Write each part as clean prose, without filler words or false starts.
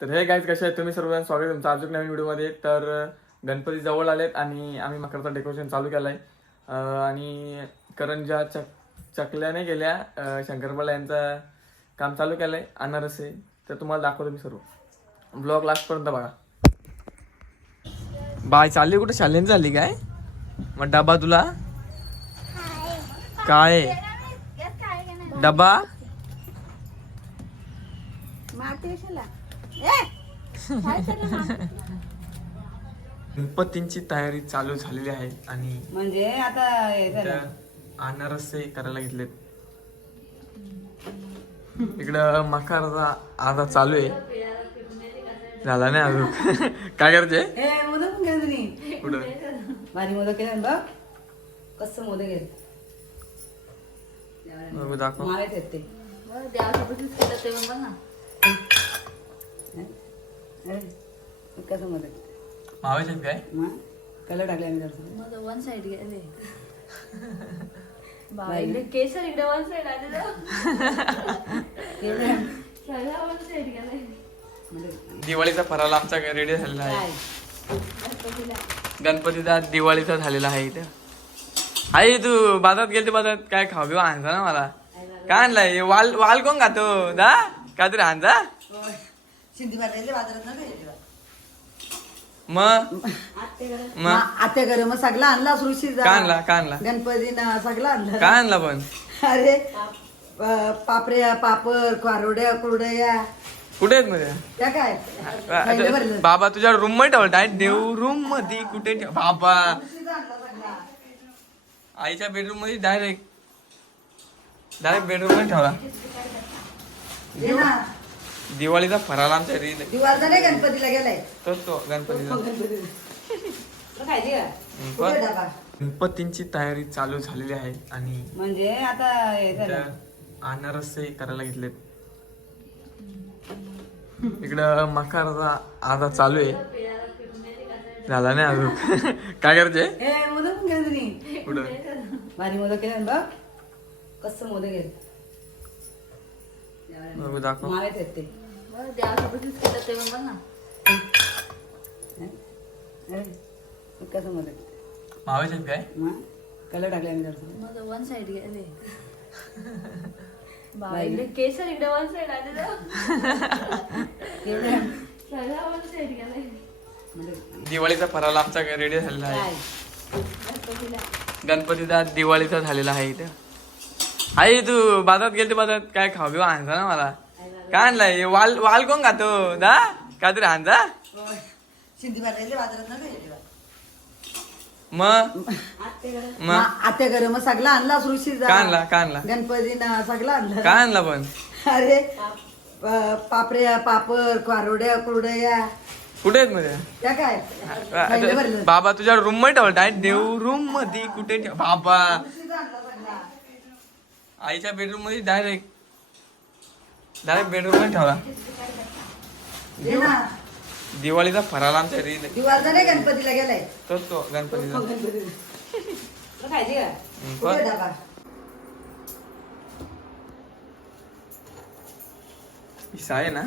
तर हे गाईज कसे आहेत तुम्ही सर्वांचं स्वागत आहे तुमचं अजून नवीन व्हिडिओमध्ये. तर गणपती जवळ आलेत आणि आम्ही मकरचं डेकोरेशन चालू केलं आहे. आणि करंजा चकल्याने गेल्या शंकरपाळ्या यांचं काम चालू केलं आहे. अनारसे तर तुम्हाला दाखवतो मी सर्व. ब्लॉग लास्टपर्यंत बघा. बाय चालली कुठे शालेन चालली काय? मग डबा तुला काय डबा गणपतींची तयारी चालू झालेली आहे आणि म्हणजे आता हे झालं. अनारसे करायला घेतलेत. इकडं मकरचा आधा चालू आहे. झाला नाही अजून. काय करायचे? ए मोदक पण केलं तुम्ही कुठं भारी मोदक केलं ना बघ. कसं मोदक केलं बघू दाखव. मावेत आहेत ते. अरे, कसं मोदक मावायचे काय? मग कलर टाकले आम्ही जरा. वन साइड गेले बाई केसर इकडे वन साइड आले सगळा वन साइड गेलाय. दिवाळीचा फराळ आमचा रेडी झालेला आहे. गणपतीचा दिवाळीचा झालेला आहे इथे. आई तू बाजारात गेलते, बाजारात काय खाऊ बिवा आणजा ना मला. काय आणलाय? वाल वाल कोण खातो दा? काहीतरी आणजा. शिंदी बाजारात बाजारात ना मग आता घर मग सगळा आणला सुरुशी काय आणला? काय आणला? गणपतीनं सगळं आणलं. काय आणला पण? अरे पापड्या पापड कारोड्या कुरड्या कुठे आहेत मध्ये? त्या काय थैलं भरलं. बाबा तुझ्या रूम मध्ये ठेवलं आहे. देव रूम मध्ये कुठे ठेव बाबा? आईच्या बेडरूम मध्ये डायरेक्ट बेडरूम मध्ये ठेवला. ये ना. दिवाळीचा फराळ आमच्या घरी दिवाळचा नाही गणपतीला गेलाय. तो गणपतीचा. खायची का? पण कुठे डबा? गणपतींची तयारी चालू झालेली आहे आणि म्हणजे आता हे झालं. अनारसे करायला घेतलेत. इकडं मकरचा आधा चालू आहे. झाला नाही अजून. काय करायचे? ए मोदक पण केलं तुम्ही कुठं भारी मोदक केलं ना बघ. कसं मोदक केलं बघू दाखव. मावेत आहेत ते. केलं ते बघ ना. अरे, कसं मोदक मावायचे काय? मग कलर टाकले आम्ही जरा. माझं वन साइड गेले बाई केसर इकडे वन साइड आले सगळा वन साइड गेलाय. दिवाळीचा फराळ आमचा रेडी झालेला आहे. गणपतीचा दिवाळीचा झालेला आहे इथे. आई तू बाजारात गेलते, बाजारात काय खाऊ बिवा आणजा ना मला. काय आणलाय? वाल वाल कोण खातो दा? काहीतरी आणजा. शिंदी बाजारात ना मग आता घर मग सगळा आणला सुरुशी काय आणला? काय आणला? गणपतीनं सगळं आणलं. काय आणला पण? अरे पापड्या पापड कारोड्या कुरड्या कुठे आहेत मध्ये? त्या काय थैलं भरलं. बाबा तुझ्या रूम मध्ये ठेवलं आहे. देव रूम मध्ये कुठे ठेव बाबा? आईच्या बेडरूम मध्ये डायरेक्ट बेडरूम मध्ये ठेवला. ये ना. दिवाळीचा फराळ आमच्या घरी दिवाळचा नाही गणपतीला गेलाय. तो गणपतीचा. खायची का? कुठे डबा? पिसा आहे ना.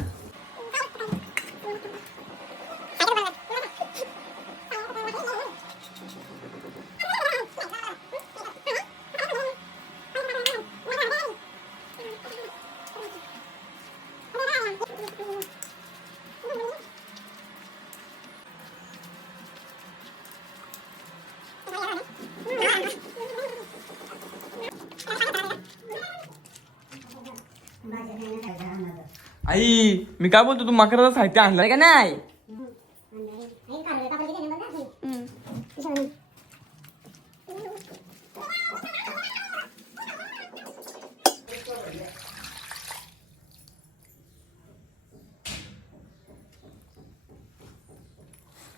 आई मी काय बोलतो, तू मकराचं साहित्य आणलंय का नाही?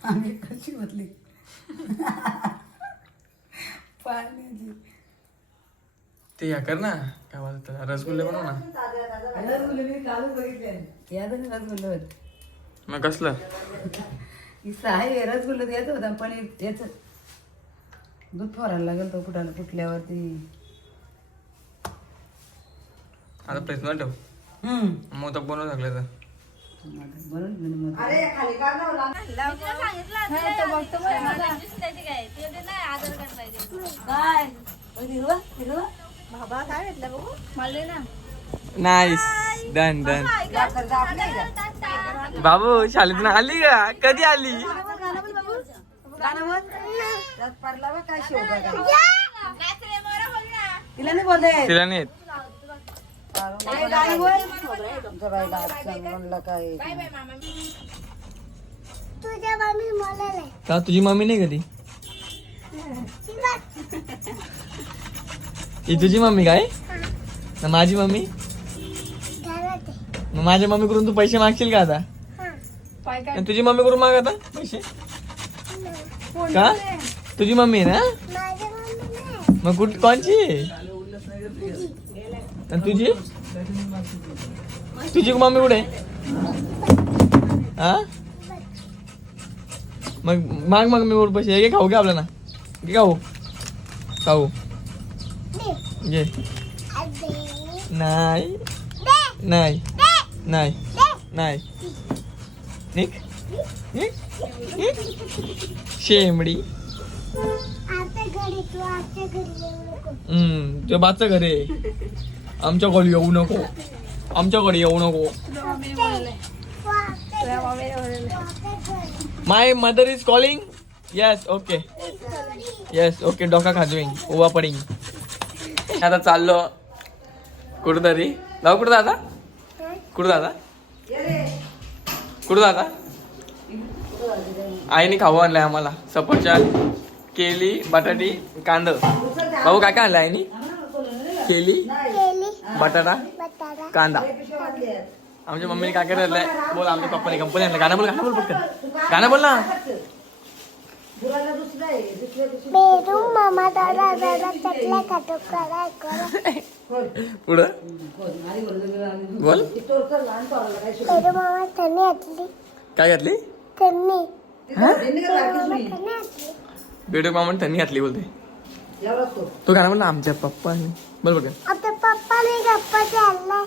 आम्ही कशी म्हटली पाण्याची. ते या कर ना, काय बोलतात, रसगुल्ले बनव ना. रसगुल्ले मी कालच बघितले. याद नाही रसगुल्ले होत. मग कसलं? आहे रसगुल्ले द्यायचं होता पण याच दूध फवारायला लागेल तो कुठल्यावरती. आता प्रयत्न ठेव. मोदक बनवू लागले तर म्हणून घेऊन मग बाबा काय भेटलं बघू मला ना नाईस डन डन बाबू शाळेतून आली का कधी आली तिला नाही बोलले तिला नाही येत. म्हणलं काय का तुझी मम्मी नाही कधी ही तुझी मम्मी काय ना माझी मम्मी मग माझ्या मम्मी कडून तू पैसे मागशील का आता आणि तुझी मम्मी कडून माग आता पैसे का तुझी मम्मी आहे ना मग कुठ कोणची आणि तुझी तुझी मम्मी कुठे हा मग माग मग मी पैसे घे खाऊ घे आपल्याला घे खाऊ खाऊ घे नाही नाही नाही नाही निक शेमडी तुझ्या बाचा घर आहे आमच्याकडे येऊ नको आमच्याकडे येऊ नको my mother is calling yes okay yes okay डोका खाजविंग उभा पडिंग आता चाललो कुठं तरी जाऊ कुठं दादा कुठं दादा कुठं दादा आईने खाऊ आणलाय आम्हाला सफरचंद केली बटाटी कांदा भाऊ काय काय आणलं आईनी केली बटाटा कांदा आमच्या मम्मीने काय काय आणलंय बोल आमच्या पप्पाने कंपनी आणलं गाणं बोल पटकन गाणं बोल ना बेरू मामा दादा दादा चटल्या खातो करा पुढं बोल बेरू मामा त्यांनी घातली काय घातली त्यांनी बेडू मामन त्यांनी घातली बोलते तो गाणं बोल ना आमच्या पप्पाने बोल बघ आपल्या पप्पाने गप्पाचे आणलाय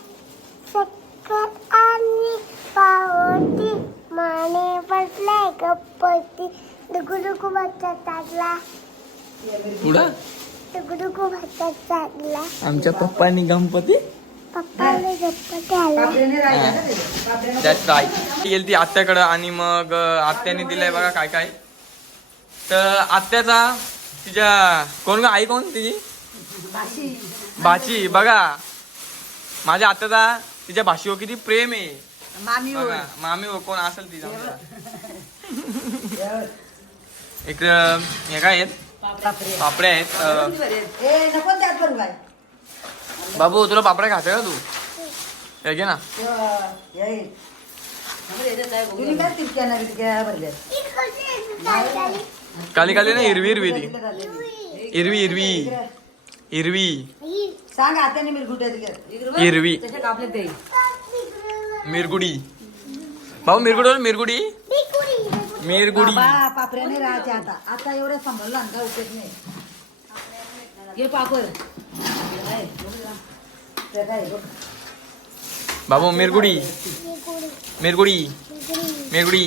शक्कर आणि पावती माने बसलाय गप्पती दुगुदुगु भातात टाकला पुढं दुगुदुगु भातात टाकला आमच्या पप्पानी गणपती पप्पाने गप्पाचे आणलाय दॅट्स राईट गेली ती आत्याकडं आणि मग आत्याने दिलंय बघा काय काय तर आत्याचा तिच्या कोण का आई कोण तिची भाची बघा माझ्या आत्याचा तिच्या भाषीवर किती प्रेम आहे बघा मामी हो कोण असेल तिचा इकडं हे काय आहेत पापड्या आहेत बाबू तुला पापड्या खायचं का तू हे घे ना काली काली ना हिरवी हिरवी ती हिरवी हिरवी हिरवी सांग आत्याने मिरगुट्या हिरवी मिरगुडी भाऊ मिरगुडी बोल, मिरगुडी मिरगुडी पापऱ्याने राहायचे आता आता एवढं सांभाळलं का उपयोग नाही हे पापड बाबू मिरगुडी मिरगुडी मिरगुडी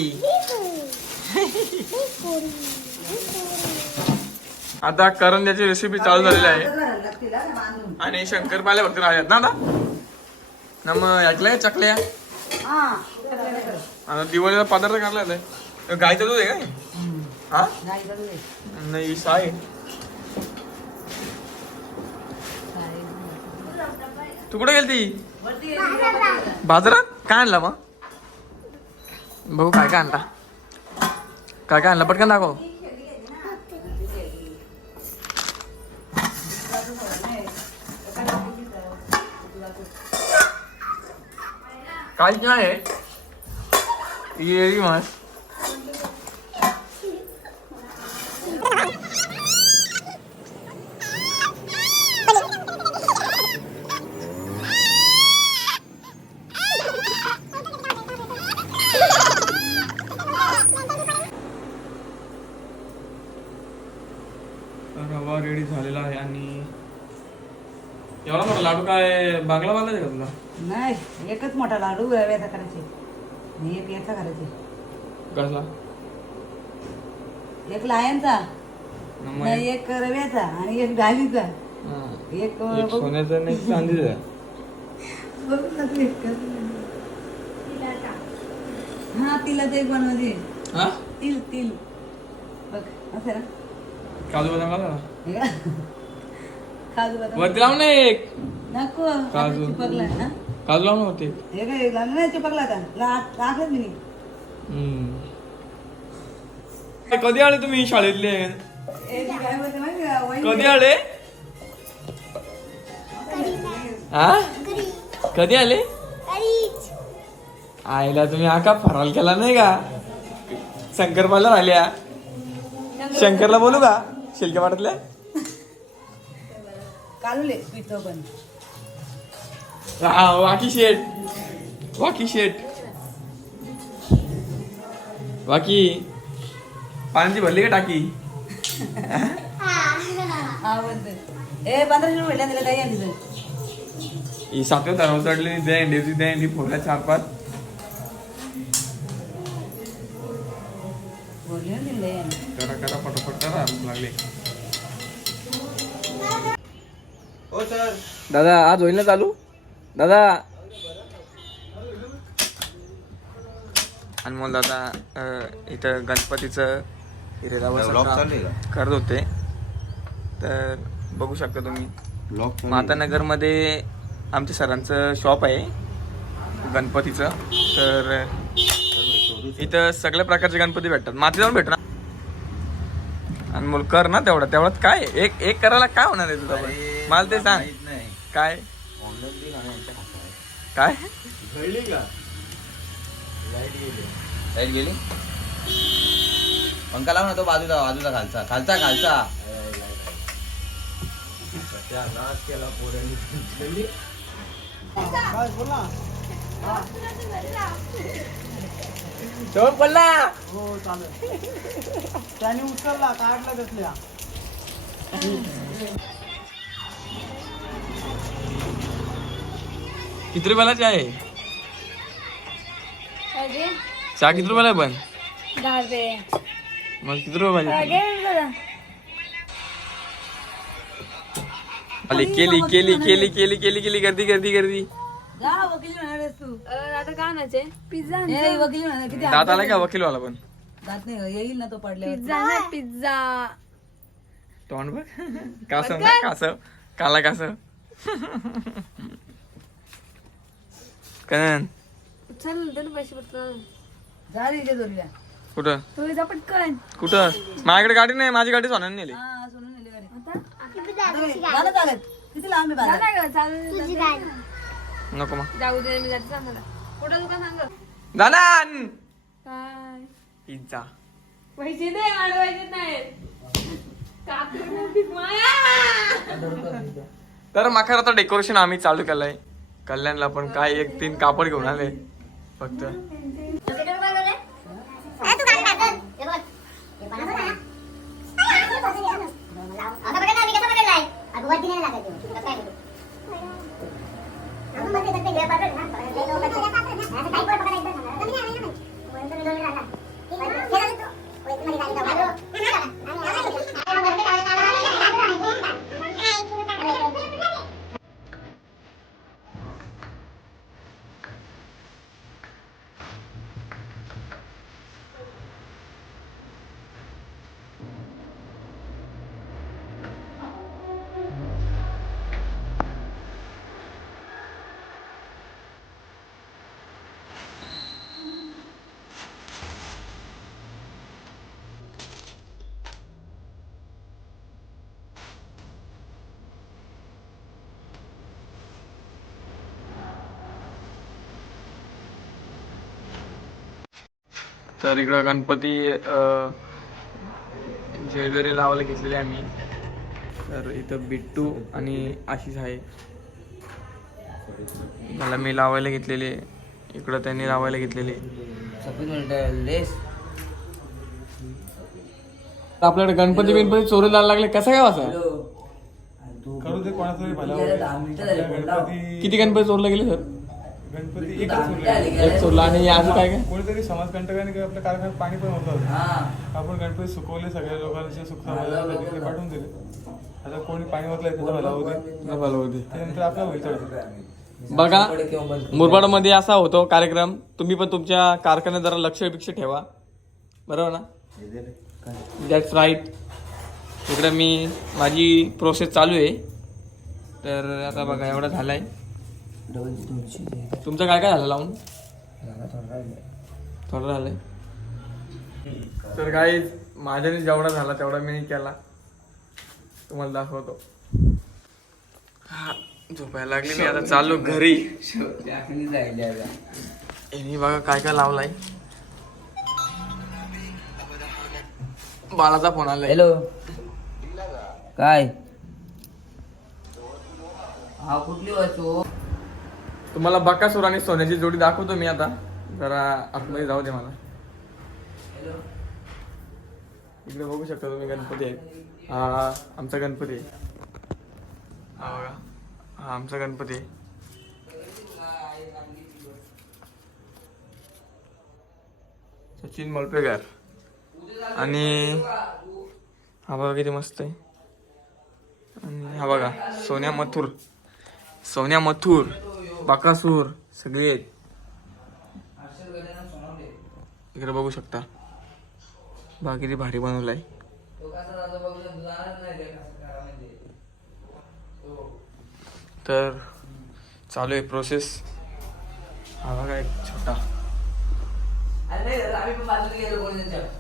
आता करंजाची रेसिपी चालू झालेली आहे आणि शंकरपाल्या भरपूर आल्यात ना आता ना मग ऐकलंय चकल्या आता दिवाळीला पदार्थ काढलाय गायचं दूध आहे काय हा नाही साय तू कुठे गेलती बाजारात काय आणला मग बघू काय काय आणला काय काय आणला पटकन दाखव काहीच नाही ये मस्त रवा रेडी झालेला आहे आणि एवढा मोठा लाडू काय बांगला बांधायचा का तुला नाही एकच मोठा लाडू रव्याचा करायचे हे एक याचा करायचे, कसला एक लायनचा मग नाही, एक रव्याचा आणि एक डाळीचा, हा. एक एक सोन्याचं नाही चांदीचं. बघू ना तू एक कर. हा तिला ते बनवते, हा तिल तिल बघ असं ना, काजू बदाम घाला हे का? काजू बदाम वरती लाव ना एक नको, आता काजू. चिपकला ना, काजू लाव ना वरती. हे काय लागलं नाही, चिपकला आता टाकलंच मी नाही. कधी आले तुम्ही शाळेतले? हे काय बोलते माहिती का? वहिनी- कधी आले? हा कधी आले? आईला तुम्ही हा का फराल केला नाही का? शंकरपाला आल्या. शंकरला बोलू का शिलक्या वाटतल्या? कालूले पितो पण वाकी शेट, वाकी शेट, वाकी पाण्याची भरली का टाकी? आवडते. ए 1500 भेटल्या तिला काही आणि तिथं. ही सातव्या तरावर चढली द्या इंडियाची द्या इंडी फोडल्या 4-5. बोलली ना तिला लई आणि. करा करा पटापट करा भूक लागली. दादा आज होईल ना चालू? दादा अनमोल दादा इथं गणपतीचं करत होते, तर बघू शकता तुम्ही मातानगरमध्ये आमच्या सरांचं शॉप आहे गणपतीचं. तर इथं सगळ्या प्रकारचे गणपती भेटतात. माती जाऊन भेटणार अनमोल कर ना तेवढ्यात काय एक करायला काय होणार आहे तुझा? मला ते सांग काय काय लाईट गेली. पंखा लाव ना तो बाजूला बाजूला खालचा खालचा खालचा. शोक पडला. त्याने उचलला काढला त्यातल्या. किती रुपयाला चहा आहे? चहा किती रुपयाला आहे पण? 10 रुपये. मग किती रुपये पाहिजे? केली केली केली केली केली केली गर्दी गर्दी गर्दी. जा वकील म्हणणार आहेस तू. आता काय आणायचे? पिझ्झा ए वकील म्हणणार किती दात आला का वकीलवाला पण? जात नाही येईल ना तो पडल्यावर. पिझ्झा ना पिझ्झा. तोंड बघ कासव ना कासव काला कासव. कन चल त्याला पैसे पडतात. जा रे इथे दोरीला. कुठं तू जा पटकन. कुठं? माझ्याकडे गाडी नाही, माझी गाडी सोन्याने नेली. हा सोडून नेली गाडी. आता झालं चालत किती लांब आहे जा बाजार? ना गं, चालेल. नको मग जाऊ दे मी जाते सांगायला. कुठं दुकान सांग. दादा काय पिझ्झा. पैसे दे अडवायचे नाही. तर माखर आता डेकोरेशन आम्ही चालू केलंय. कल्याणला पण काय 1-3 कापड घेऊन आले फक्त. तर इकडं गणपती ज्वेलरी लावायला घेतलेली आम्ही. तर इथं बिट्टू आणि आशिष आहे. मला मी लावायला घेतलेली, इकडं त्यांनी लावायला घेतलेली. लेस आपल्याकडे गणपती बिनपती चोरी जायला लागले, कसं काय वाचा? करू दे कोणाचा तरी भला होईल. किती गणपती चोरले गेले सर? गणपती एकच सोडले. एक सोडला आणि अजून काय काय कोणीतरी समाजकंटकाने काही आपल्या कारखान्यात पाणी पण होतं. आपण गणपती सुकवले, सगळ्या लोकांचे सुख समाजाला तिकडे पाठवून दिले. आता कोणी पाणी ओतलंय त्याचा भला होते. त्यानंतर आपला होईल चढ. बघा मुरबाड मध्ये असा होतो कार्यक्रम. तुम्ही पण तुमच्या कारखान्यात जरा लक्ष ठेवा, बरोबर ना? That's right. इकडे मी माझी प्रोसेस चालू आहे. तर आता बघा एवढा झालाय. तुमचं काय काय झालं लावून? थोडं झालंय. तर काही माझ्याने जेवढा झाला तेवढा मी केला, तुम्हाला दाखवतो. हा झोपायला लागली मी आता चाललो घरी. यांनी बघा काय काय लावलाय. बाळाचा फोन आलाय. हॅलो काय हा कुठली वाचू? तुम्हाला बकासूर आणि सोन्याची जोडी दाखवतो मी आता. जरा आतमध्ये जाऊ दे मला. इकडे बघू शकता तुम्ही गणपती आहे. हा आमचा गणपती आहे. हा बघा, हा आमचा गणपती आहे. सचिन मलपेकर. आणि हा बघा किती मस्त आहे. आणि हा बघा सोन्या मथुर बकासूर सगळे आहेत. इकडे बघू शकता. बघा किती भारी बनवलाय. तर चालू आहे प्रोसेस. हा बघा एक छोटा. आम्ही पण बाजूला गेलो कोणी त्यांच्या